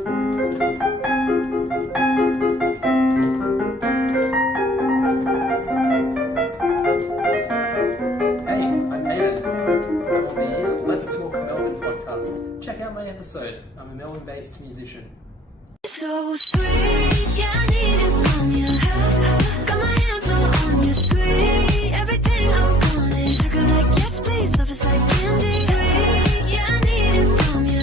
I'm Hayden. I'm on the Let's Talk Melbourne podcast. Check out my episode. I'm a Melbourne-based musician. So sweet, yeah, I need it from you. Got my hands all on you, sweet. Everything I want is sugar like yes, please. Love is like candy. Sweet, yeah, I need it from you.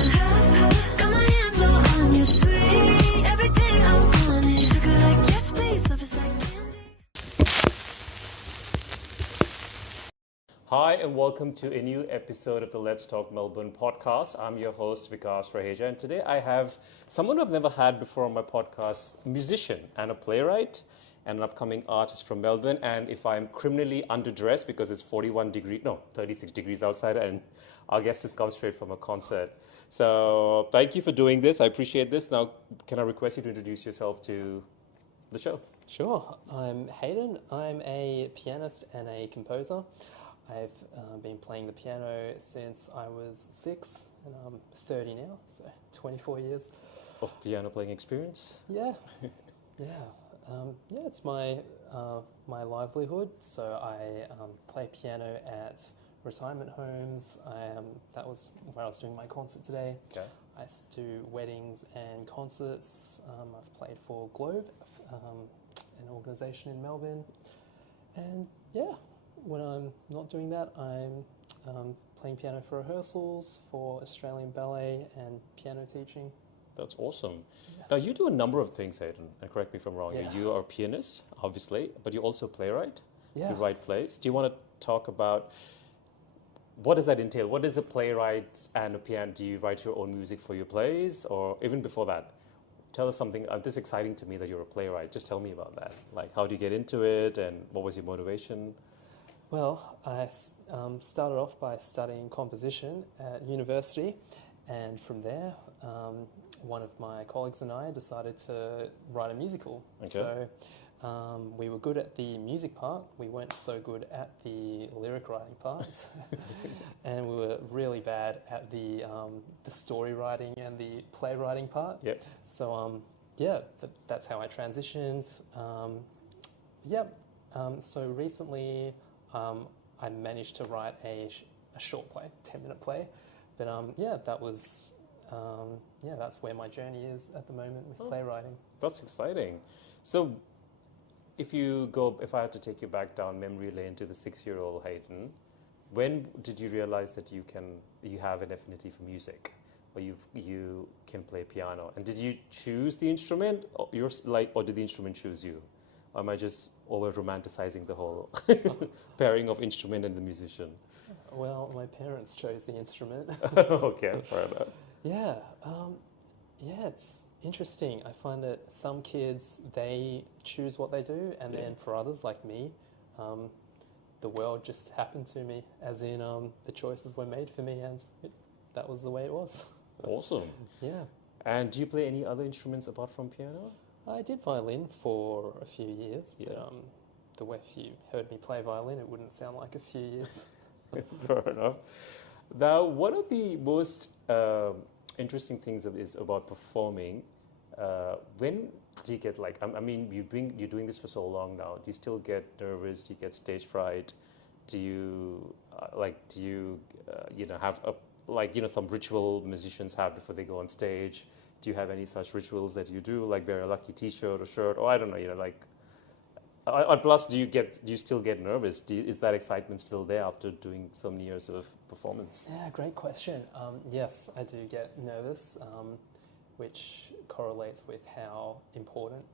Got my hands all on you, sweet. Everything I want is sugar like yes, please. Love is like candy. Hi, and welcome to a new episode of the Let's Talk Melbourne podcast. I'm your host, Vikas Raheja, and today I have someone I've never had before on my podcast, a musician and a playwright and an upcoming artist from Melbourne. And if I'm criminally underdressed because it's 36 degrees outside, and our guest has come straight from a concert. So thank you for doing this. I appreciate this. Now, can I request you to introduce yourself to the show? Sure. I'm Hayden. I'm a pianist and a composer. I've been playing the piano since I was 6, and I'm 30 now, so 24 years. Of piano playing experience? Yeah, it's my livelihood. So I play piano at retirement homes. That was where I was doing my concert today. Okay. I do weddings and concerts. I've played for Globe, an organisation in Melbourne, and yeah. When I'm not doing that, I'm playing piano for rehearsals, for Australian ballet and piano teaching. That's awesome. Yeah. Now, you do a number of things, Hayden, and correct me if I'm wrong. Yeah. You are a pianist, obviously, but you're also a playwright. Yeah. You write plays. Do you want to talk about what does that entail? What is a playwright and a piano? Do you write your own music for your plays, or even before that? Tell us something. This is exciting to me that you're a playwright. Just tell me about that. Like, how do you get into it, and what was your motivation? Well, I started off by studying composition at university, and from there, one of my colleagues and I decided to write a musical. Okay. So we were good at the music part. We weren't so good at the lyric writing part, and we were really bad at the story writing and the playwriting part. Yep. So that's how I transitioned. So recently. I managed to write a short play, 10-minute play, but that's where my journey is at the moment with playwriting. That's exciting. So, if I had to take you back down memory lane to the 6-year-old Hayden, when did you realize that you have an affinity for music, or you can play piano? And did you choose the instrument, or did the instrument choose you? Or am I just over romanticizing the whole pairing of instrument and the musician? Well, my parents chose the instrument. Okay, fair enough. Yeah, it's interesting. I find that some kids, they choose what they do, and then for others, like me, the world just happened to me, as in the choices were made for me, and that was the way it was. Awesome. Yeah. And do you play any other instruments apart from piano? I did violin for a few years, but the way if you heard me play violin, it wouldn't sound like a few years. Fair enough. Now, one of the most interesting things is about performing. When do you get you're doing this for so long now? Do you still get nervous? Do you get stage fright? Do you have some ritual musicians have before they go on stage? Do you have any such rituals that you do, like wear a lucky T-shirt or shirt, or I don't know, plus do you still get nervous? Is that excitement still there after doing so many years of performance? Yeah, great question. Yes, I do get nervous, which correlates with how important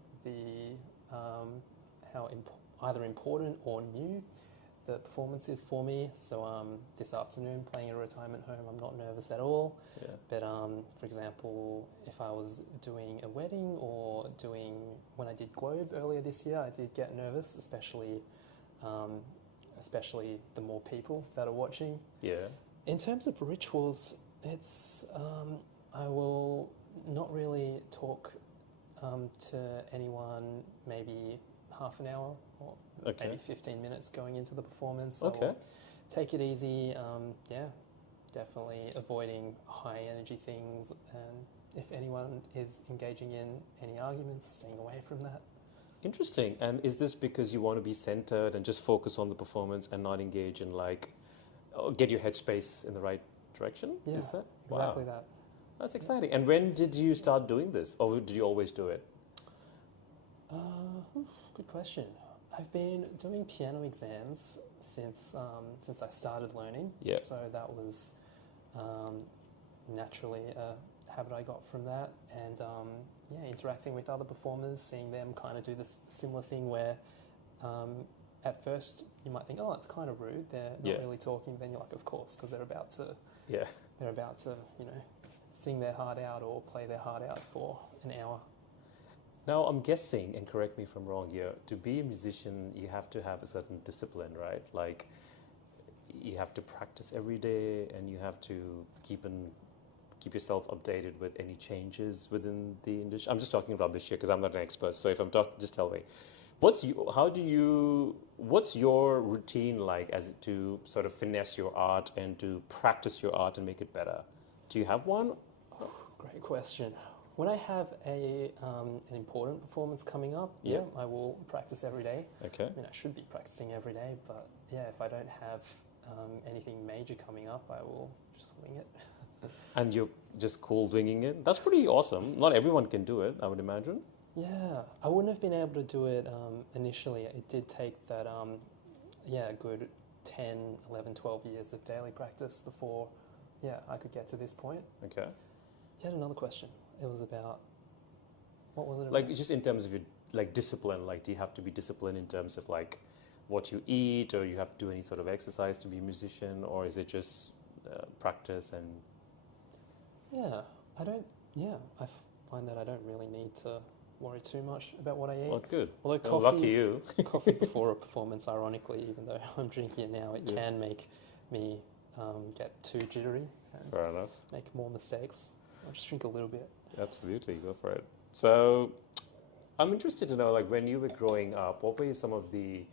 either important or new the performance is for me. So this afternoon, playing at a retirement home, I'm not nervous at all. Yeah. But for example, if I was doing a wedding or when I did Globe earlier this year, I did get nervous, especially the more people that are watching. Yeah. In terms of rituals, it's I will not really talk to anyone maybe half an hour or maybe 15 minutes going into the performance. Okay. I'll take it easy, definitely avoiding high energy things, and if anyone is engaging in any arguments, staying away from that. Interesting. And is this because you want to be centered and just focus on the performance and not engage in get your headspace in the right direction? Yeah, Is that? exactly Wow. that. That's exciting. And when did you start doing this? Or did you always do it? Good question. I've been doing piano exams since I started learning. Yeah. So that was naturally a habit I got from that, and interacting with other performers, seeing them kind of do this similar thing where at first you might think, oh, it's kind of rude. They're not really talking. Then you're like, of course, because they're about to sing their heart out or play their heart out for an hour. Now, I'm guessing, and correct me if I'm wrong here, to be a musician, you have to have a certain discipline, right? Like, you have to practice every day, and you have to keep yourself updated with any changes within the industry. I'm just talking rubbish here because I'm not an expert. So if I'm talking, just tell me. What's your routine like to sort of finesse your art and to practice your art and make it better? Do you have one? Oh, great question. When I have an important performance coming up, I will practice every day. Okay. I mean, I should be practicing every day, but if I don't have anything major coming up, I will just wing it. And you're just cool winging it? That's pretty awesome. Not everyone can do it, I would imagine. Yeah, I wouldn't have been able to do it initially. It did take that, a good 10, 11, 12 years of daily practice before, I could get to this point. Okay. You had another question. It was about, what was it about? Like, just in terms of your, discipline, do you have to be disciplined in terms of, what you eat, or you have to do any sort of exercise to be a musician, or is it just practice and... I find that I don't really need to worry too much about what I eat. Well, good. Although Well, lucky you. coffee before a performance, ironically, even though I'm drinking it now, it can make me get too jittery and Fair enough. make more mistakes. I'll just drink a little bit. Absolutely, go for it. So, I'm interested to know, when you were growing up, what were some of the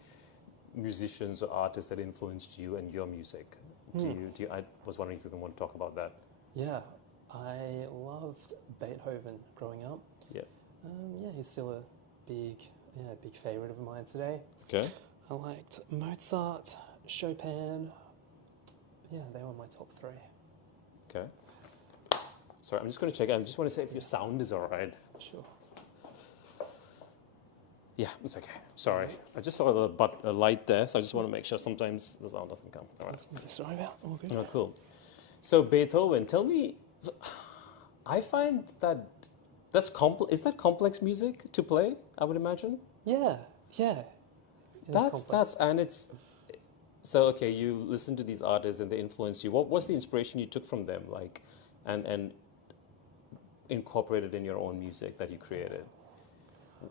musicians or artists that influenced you and your music? I was wondering if you want to talk about that. Yeah, I loved Beethoven growing up. Yeah. He's still a big favorite of mine today. Okay. I liked Mozart, Chopin. Yeah, they were my top three. Okay. Sorry, I'm just going to check. I just want to say if your sound is all right. Sure. Yeah, it's okay. Sorry. I just saw a light there, so I just want to make sure sometimes the sound doesn't come. All right. Nothing to sorry about. All good. Oh, cool. So Beethoven, tell me, I find that is that complex music to play, I would imagine? Yeah. So okay, you listen to these artists and they influence you. What was the inspiration you took from them, and incorporated in your own music that you created?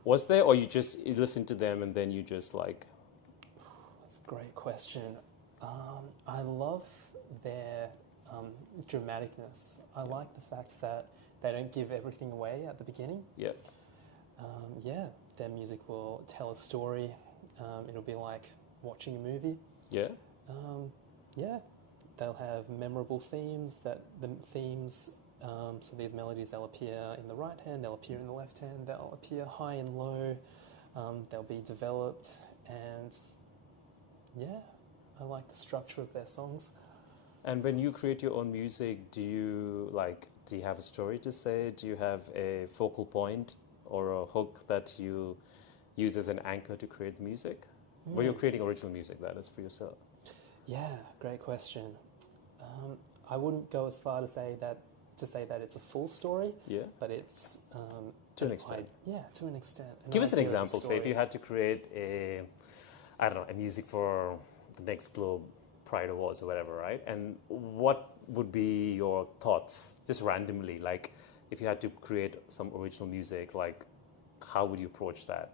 Was there, or you listened to them and then you just That's a great question. I love their dramaticness. I like the fact that they don't give everything away at the beginning. Yeah. Their music will tell a story. It'll be like watching a movie. Yeah. They'll have memorable themes. So these melodies, they'll appear in the right hand, they'll appear in the left hand, they'll appear high and low. They'll be developed, and I like the structure of their songs. And when you create your own music, do you have a story to say? Do you have a focal point or a hook that you use as an anchor to create the music? When you're creating original music, that is, for yourself. Yeah, great question. I wouldn't go as far to say that it's a full story. Yeah. But it's to an extent. To an extent. Give us an example. Say if you had to create a music for the next Globe Pride Awards or whatever, right? And what would be your thoughts, just randomly, if you had to create some original music, how would you approach that?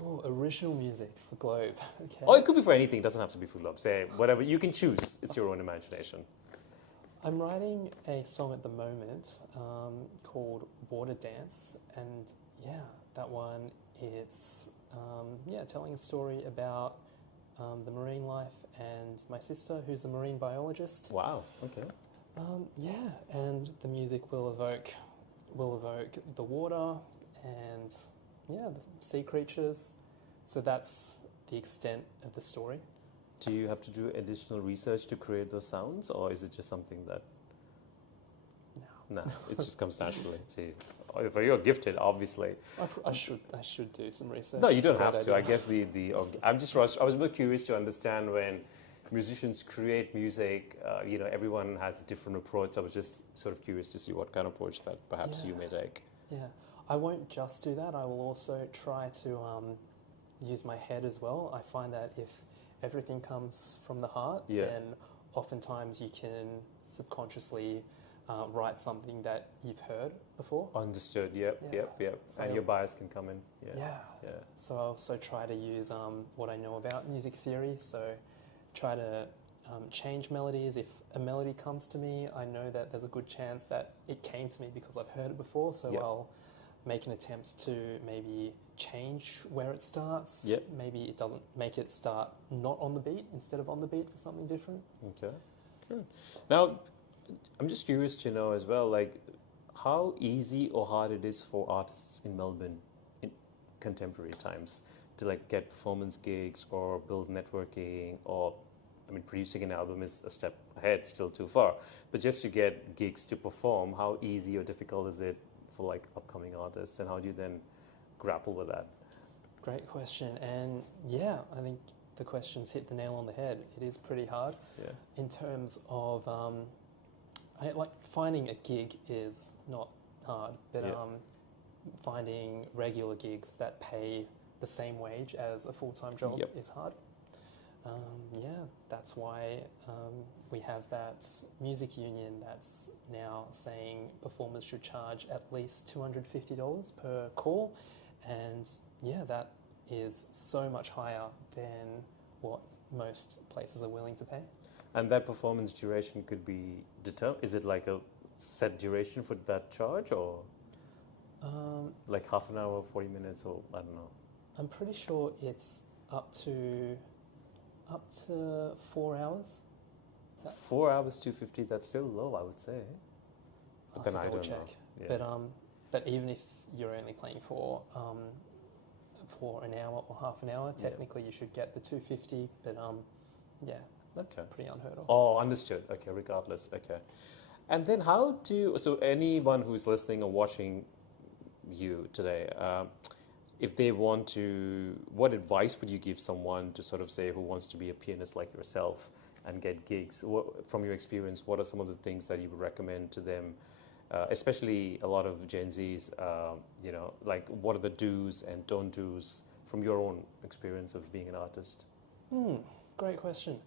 Oh, original music for Globe. Okay. Oh, it could be for anything. It doesn't have to be for Globe. Say whatever you can choose. It's your own imagination. I'm writing a song at the moment called Water Dance, and that one, it's telling a story about the marine life and my sister, who's a marine biologist. Wow. Okay. Yeah, and the music will evoke the water and yeah, the sea creatures. So that's the extent of the story. Do you have to do additional research to create those sounds, or is it just something that no, it just comes naturally to you? But you're gifted, obviously. I should do some research. No, you It's a don't great have to. idea. I guess I was more curious to understand when musicians create music. Everyone has a different approach. I was just sort of curious to see what kind of approach that perhaps you may take. Yeah, I won't just do that. I will also try to use my head as well. I find that if everything comes from the heart, Yeah. then oftentimes you can subconsciously write something that you've heard before. Understood. Yep. So And your bias can come in. Yeah. Yeah. So I also try to use what I know about music theory. So try to change melodies. If a melody comes to me, I know that there's a good chance that it came to me because I've heard it before. So Yep. I'll make an attempt to maybe change where it starts. Yep. Maybe it doesn't make it start not on the beat instead of on the beat for something different. Okay. Good. Now, I'm just curious to know as well, like, how easy or hard it is for artists in Melbourne in contemporary times to like get performance gigs or build networking, or I mean, producing an album is a step ahead, still too far, but just to get gigs to perform, how easy or difficult is it for like upcoming artists, and how do you then grapple with that? Great question. And yeah, I think the question's hit the nail on the head. It is pretty hard Yeah. in terms of like finding a gig is not hard, but Yeah. finding regular gigs that pay the same wage as a full-time job Yep. is hard. Yeah, that's why we have that music union that's now saying performers should charge at least $250 per call, and yeah, that is so much higher than what most places are willing to pay. And that performance duration could be determined. Is it like a set duration for that charge, or like half an hour, 40 minutes, or I don't know? I'm pretty sure it's up to 4 hours. 4 hours, 250. That's still low, I would say. But I'll then have I to don't double know. check. Yeah. But even if you're only playing for an hour or half an hour, Yeah. technically you should get the 250. But yeah, that's Okay. pretty unheard of. Oh, understood. Okay, regardless. Okay. And then so anyone who's listening or watching you today, if they want to, what advice would you give someone to sort of say who wants to be a pianist like yourself and get gigs? From your experience, what are some of the things that you would recommend to them, especially a lot of Gen Zs, like what are the do's and don't do's from your own experience of being an artist? Great question.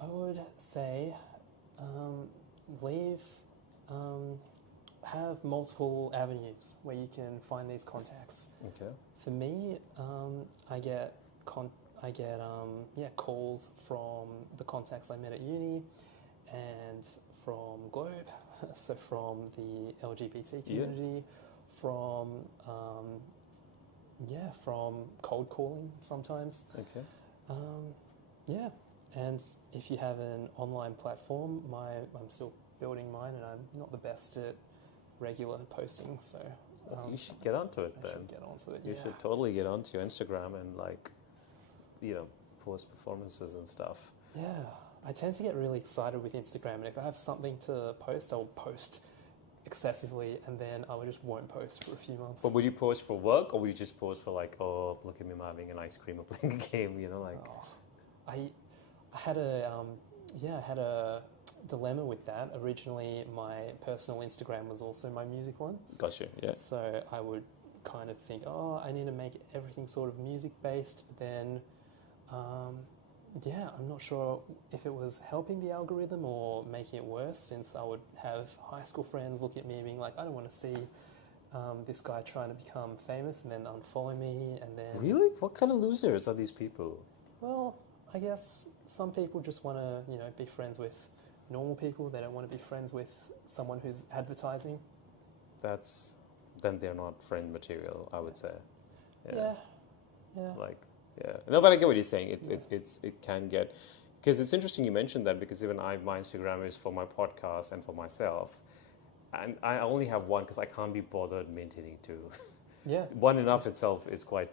I would say have multiple avenues where you can find these contacts. Okay. For me, I get calls from the contacts I met at uni and from Globe, so from the LGBT community, from cold calling sometimes. Okay. Yeah, and if you have an online platform, I'm still building mine, and I'm not the best at regular posting, so You should get onto it I then. should get onto it. You Yeah. should totally get onto your Instagram and post performances and stuff. Yeah, I tend to get really excited with Instagram, and if I have something to post, I'll post excessively, and then I just won't post for a few months. But would you post for work, or would you just post for like, oh, look at me, I'm having an ice cream or playing a game, I had a dilemma with that. Originally, my personal Instagram was also my music one. Gotcha, yeah. So I would kind of think, oh, I need to make everything sort of music based, but then, I'm not sure if it was helping the algorithm or making it worse, since I would have high school friends look at me being like, I don't want to see this guy trying to become famous, and then unfollow me, and then... Really? What kind of losers are these people? Well, I guess some people just want to, be friends with normal people. They don't want to be friends with someone who's advertising. Then they're not friend material, I would say. Yeah. No, but I get what you're saying. It can get. Because it's interesting you mentioned that because even my Instagram is for my podcast and for myself. And I only have one because I can't be bothered maintaining two. Yeah. One enough itself is quite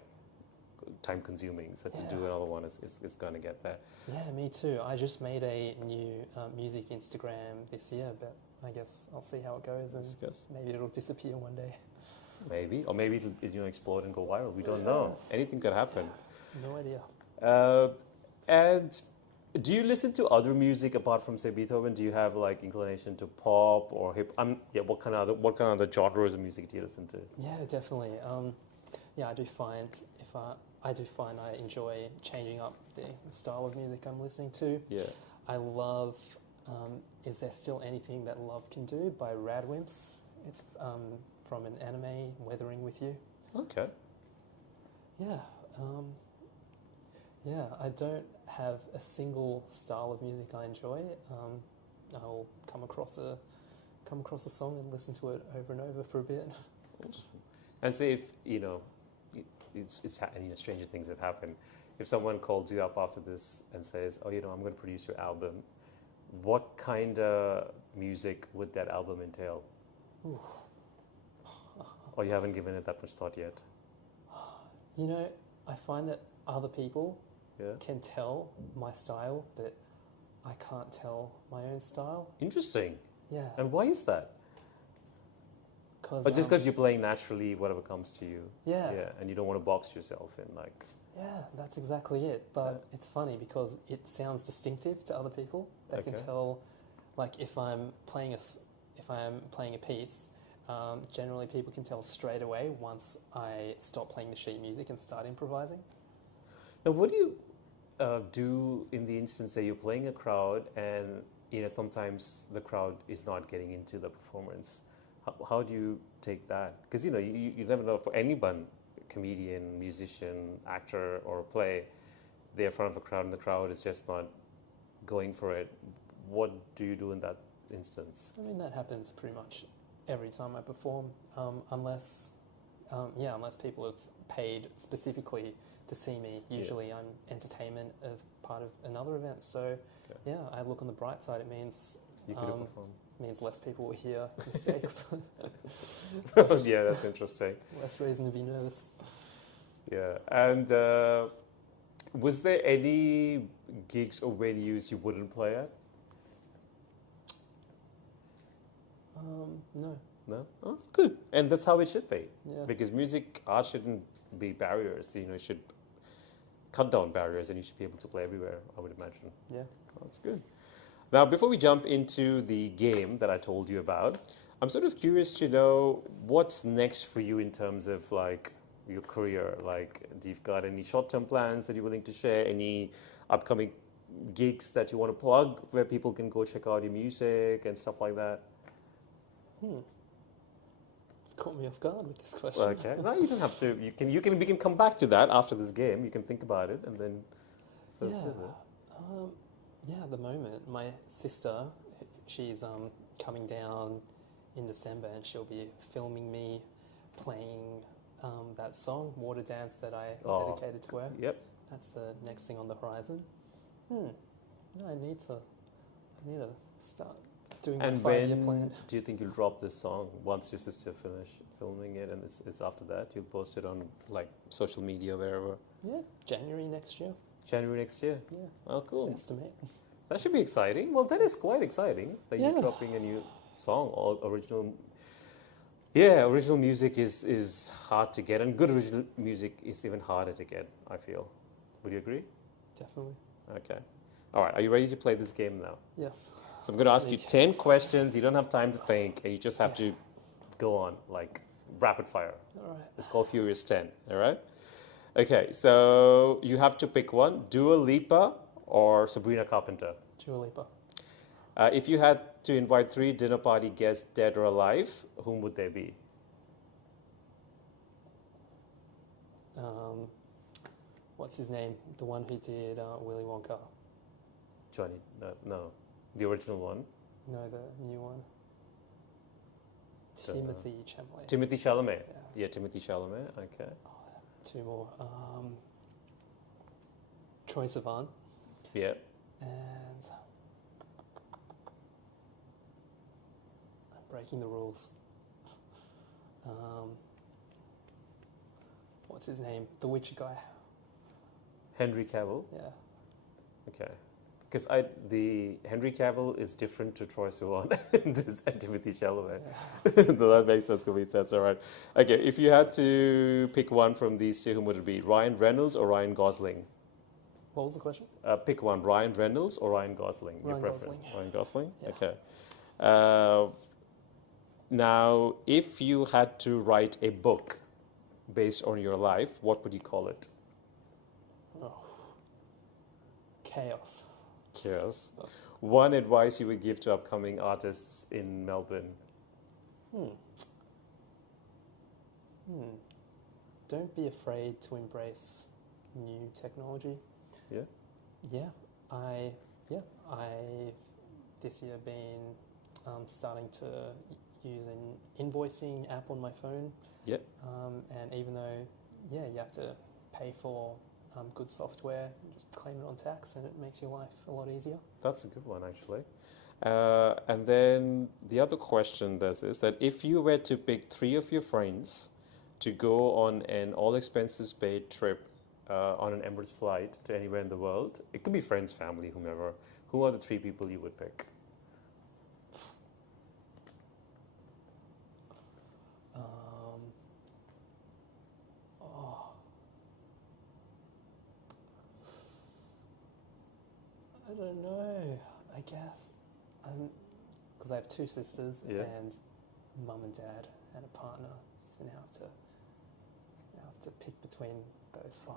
time consuming. So to do Yeah. another one is going to get there. Yeah, me too. I just made a new music Instagram this year, but I guess I'll see how it goes, and Discuss. maybe it'll disappear one day. Maybe. Or maybe it'll explode and go viral. We don't know. Anything could happen. No idea. And do you listen to other music apart from say Beethoven? Do you have like inclination to pop or hip? What kind of other genres of music do you listen to? Yeah, definitely. Yeah, I do find I enjoy changing up the style of music I'm listening to. Yeah. I love Is There Still Anything That Love Can Do by Radwimps. It's from an anime, Weathering With You. Okay. Yeah. Yeah, I don't have a single style of music I enjoy. I'll come across a song and listen to it over and over for a bit. Awesome. And say if stranger things have happened. If someone calls you up after this and says, "Oh, I'm going to produce your album," what kind of music would that album entail? Ooh. Or you haven't given it that much thought yet? I find that other people Yeah. can tell my style, but I can't tell my own style. Interesting. Yeah, And why is that? because Or just because you're playing naturally, whatever comes to you. yeah, Yeah. And you don't want to box yourself in, like. yeah, that's exactly it. But it's funny because it sounds distinctive to other people. They can Okay. tell, like if I'm playing a piece. Generally, people can tell straight away once I stop playing the sheet music and start improvising. Now, what do you do in the instance that you're playing a crowd and sometimes the crowd is not getting into the performance? How do you take that? Because you never know for anyone, comedian, musician, actor, or play, they're in front of a crowd and the crowd is just not going for it. What do you do in that instance? I mean, that happens pretty much every time I perform, unless people have paid specifically to see me. Usually I'm entertainment of part of another event. So yeah, I look on the bright side. It means You could have performed. means less people will hear mistakes, Yeah, that's interesting. less reason to be nervous. Yeah, and was there any gigs or venues you wouldn't play at? No. No? Oh, that's good. And that's how it should be. Yeah. Because art shouldn't be barriers. It should cut down barriers and you should be able to play everywhere, I would imagine. Yeah. Oh, that's good. Now, before we jump into the game that I told you about, I'm sort of curious to know what's next for you in terms of like your career. Like, do you've got any short-term plans that you're willing to share? Any upcoming gigs that you want to plug where people can go check out your music and stuff like that? Caught me off guard with this question. Okay. No, you don't have to. We can come back to that after this game. You can think about it and then sort of do that. Yeah, at the moment, my sister, she's coming down in December and she'll be filming me playing that song, Water Dance, that I dedicated to her. Yep. That's the next thing on the horizon. No, I need to start doing my And 5-year when plan. do you think you'll drop this song? Once your sister finish filming it and it's after that, you'll post it on like social media, wherever? Yeah, January next year. January next year? Yeah, Oh, cool. estimate. That should be exciting. Well, that is quite exciting that you're Yeah. dropping a new song, all original. Yeah, original music is hard to get, and good original music is even harder to get, I feel. Would you agree? Definitely. Okay. All right, are you ready to play this game now? Yes. So I'm going to ask you 10 questions. You don't have time to think, and you just have to go on, like rapid fire. All right. It's called Furious 10, all right? Okay, so you have to pick one, Dua Lipa or Sabrina Carpenter. Dua Lipa. If you had to invite 3 dinner party guests, dead or alive, whom would they be? What's his name? The one who did Willy Wonka. Johnny, no, the original one. No, the new one. Don't know. Timothy Chalamet. Timothy Chalamet. Yeah, Timothy Chalamet, okay. 2 more. Troye Sivan. Yeah. And I'm breaking the rules. What's his name? The Witcher guy. Henry Cavill. Yeah. Okay. Because the Henry Cavill is different to Troye Sivan and Timothy Chalamet. That makes complete sense. All right. Okay. If you had to pick one from these two, whom would it be? Ryan Reynolds or Ryan Gosling? What was the question? Pick one: Ryan Reynolds or Ryan Gosling. Ryan Gosling. Ryan Gosling. Yeah. Okay. Now, if you had to write a book based on your life, what would you call it? Oh. Chaos. Chaos. One advice you would give to upcoming artists in Melbourne? Don't be afraid to embrace new technology. Yeah. Yeah, I this year been starting to use an invoicing app on my phone. Yeah. And even though, you have to pay for good software, you just claim it on tax, and it makes your life a lot easier. That's a good one, actually. And then the other question is that if you were to pick 3 of your friends to go on an all-expenses paid trip on an Emirates flight to anywhere in the world, it could be friends, family, whomever, who are the 3 people you would pick? I don't know. I guess because I have 2 sisters Yeah. and mum and dad and a partner, so now I have to pick between those 5.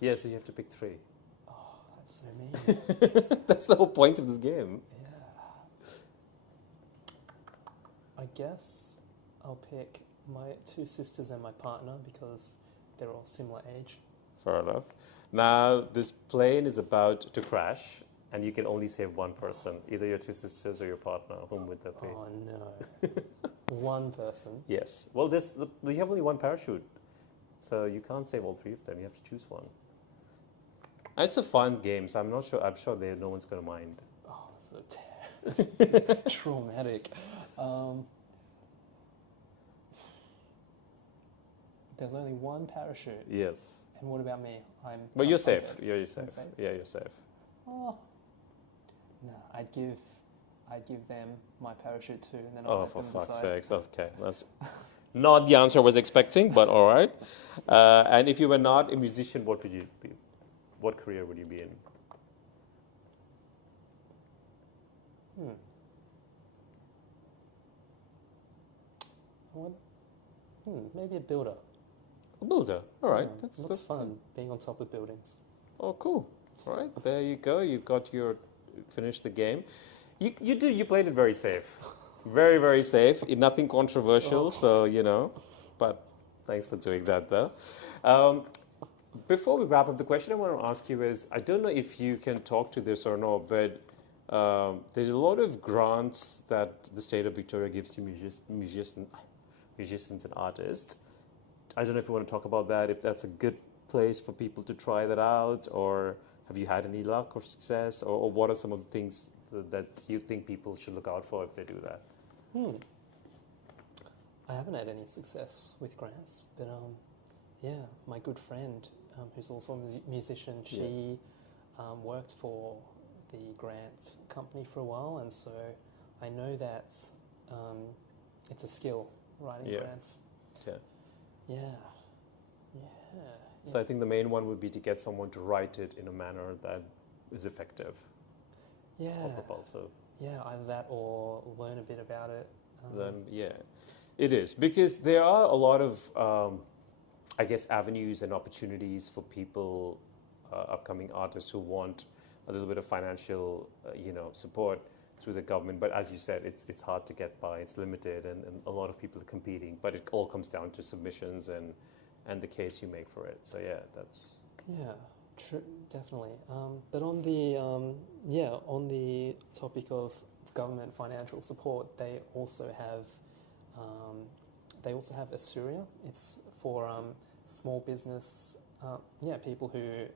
Yeah, so you have to pick 3. Oh, that's so mean. That's the whole point of this game. Yeah. I guess I'll pick my 2 sisters and my partner because they're all similar age. Fair enough. Now, this plane is about to crash, and you can only save one person, either your 2 sisters or your partner. Whom would that be? Oh no. One person. Yes. Well, you have only one parachute, so you can't save all 3 of them. You have to choose one. And it's a fun game, so I'm sure no one's going to mind. Oh, it's traumatic. There's only one parachute. Yes. And what about me? But you're I'm safe. dead. You're safe. I'm safe? Yeah, you're safe. Oh. No, I'd give them my parachute too, and then I'll Oh, let for them fuck's decide. sakes. That's okay. That's not the answer I was expecting, but all right. And if you were not a musician, what would you be? What career would you be in? Maybe a builder. A builder. All right. Yeah, That's fun, being on top of buildings. Oh, cool. All right. There you go. You've got finished the game. You played it very safe. Very, very safe. Nothing controversial, so, but thanks for doing that, though. Before we wrap up, the question I want to ask you is, I don't know if you can talk to this or not, but there's a lot of grants that the state of Victoria gives to musicians and artists. I don't know if you want to talk about that, if that's a good place for people to try that out, or have you had any luck or success, or what are some of the things that you think people should look out for if they do that? I haven't had any success with grants, but my good friend, who's also a musician, she worked for the grant company for a while, and so I know that it's a skill, writing grants. Okay. Yeah. So I think the main one would be to get someone to write it in a manner that is effective or propulsive. Yeah, either that or learn a bit about it. Then, it is. Because there are a lot of, avenues and opportunities for people, upcoming artists who want a little bit of financial, support through the government. But as you said, it's hard to get by. It's limited, and a lot of people are competing. But it all comes down to submissions and the case you make for it. So that's... Yeah, true, definitely. But on the topic of government financial support, they also have Asuria. It's for small business, people who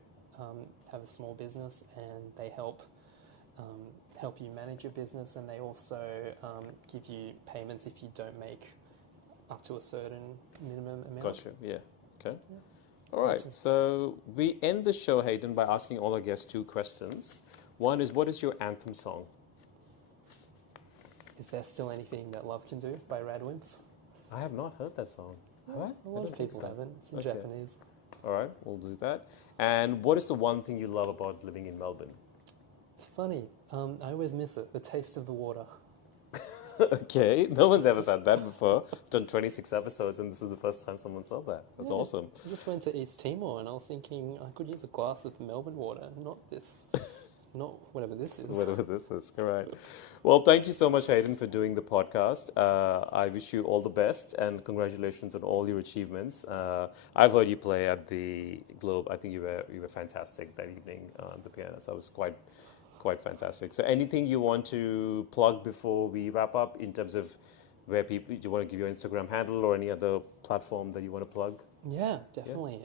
have a small business, and they help help you manage your business, and they also give you payments if you don't make up to a certain minimum amount. Gotcha. Yeah. Okay. Yeah. All right. Gotcha. So we end the show, Hayden, by asking all our guests 2 questions. One is, what is your anthem song? Is there still anything that love can do by Radwimps? I have not heard that song. Have I? A I lot don't of think people so. haven't. It's in Okay. Japanese. All right, we'll do that. And what is the one thing you love about living in Melbourne? It's funny. I always miss it. The taste of the water. Okay, no one's ever said that before. I've done 26 episodes, and this is the first time someone said that. That's Yeah. awesome. I just went to East Timor and I was thinking I could use a glass of Melbourne water, not this, not whatever this is. Whatever this is, correct. Well, thank you so much, Hayden, for doing the podcast. I wish you all the best and congratulations on all your achievements. I've heard you play at the Globe. I think you were fantastic that evening on the piano. So it was quite fantastic. So anything you want to plug before we wrap up in terms of where people, do you want to give your Instagram handle or any other platform that you want to plug? Yeah, definitely.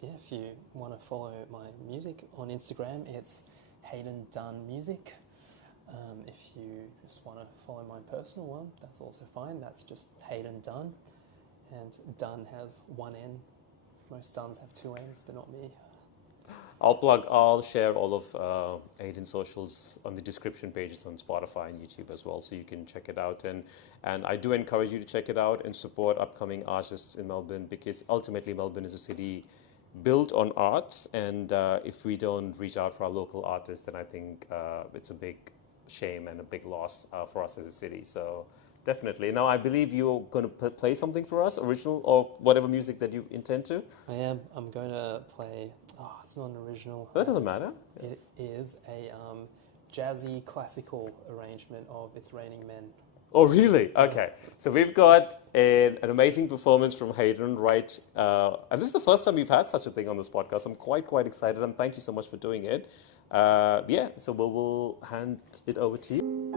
If you want to follow my music on Instagram, it's Hayden Dun Music. If you just want to follow my personal one, that's also fine. That's just Hayden Dun. And Dun has 1 N. Most Duns have 2 N's, but not me. I'll share all of Hayden's socials on the description pages on Spotify and YouTube as well, so you can check it out. And I do encourage you to check it out and support upcoming artists in Melbourne, because ultimately Melbourne is a city built on arts, and if we don't reach out for our local artists, then I think it's a big shame and a big loss for us as a city. So definitely. Now, I believe you're going to play something for us, original or whatever music that you intend to. I am. I'm going to play. Oh, it's not an original. That doesn't matter. It is a jazzy classical arrangement of "It's Raining Men." Oh, really? Okay. So we've got an amazing performance from Hayden, right? And this is the first time we've had such a thing on this podcast. I'm quite excited, and thank you so much for doing it. So we'll hand it over to you.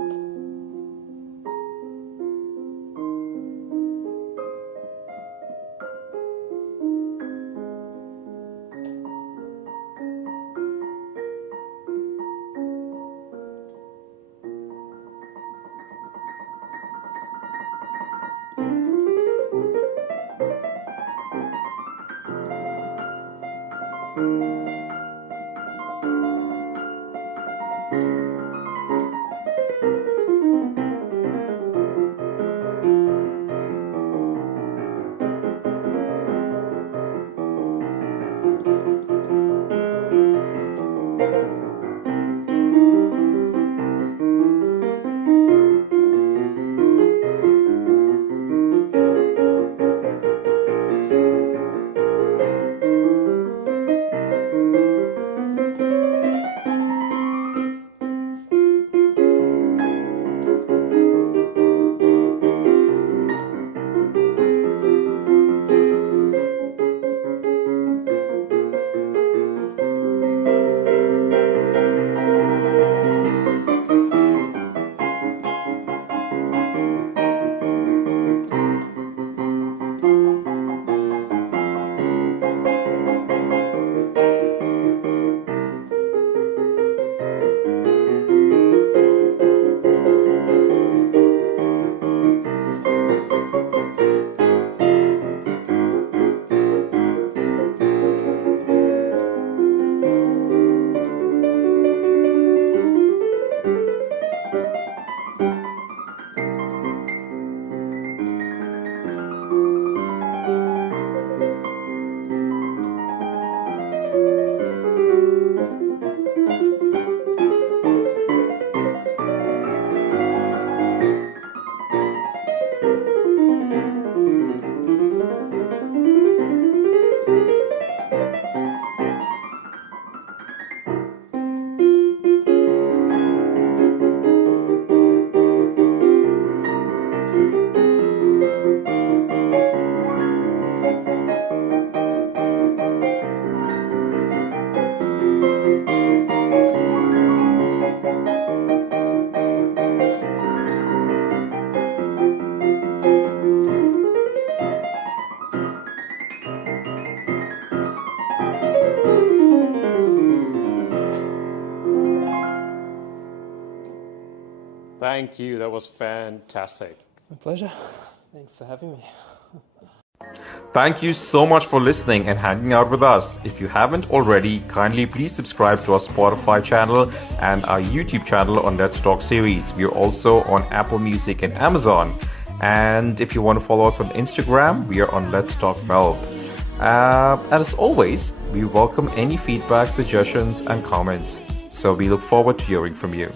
Thank you. That was fantastic. My pleasure. Thanks for having me. Thank you so much for listening and hanging out with us. If you haven't already, kindly please subscribe to our Spotify channel and our YouTube channel on Let's Talk series. We are also on Apple Music and Amazon. And if you want to follow us on Instagram, we are on Let's Talk Melb. And as always, we welcome any feedback, suggestions, and comments. So we look forward to hearing from you.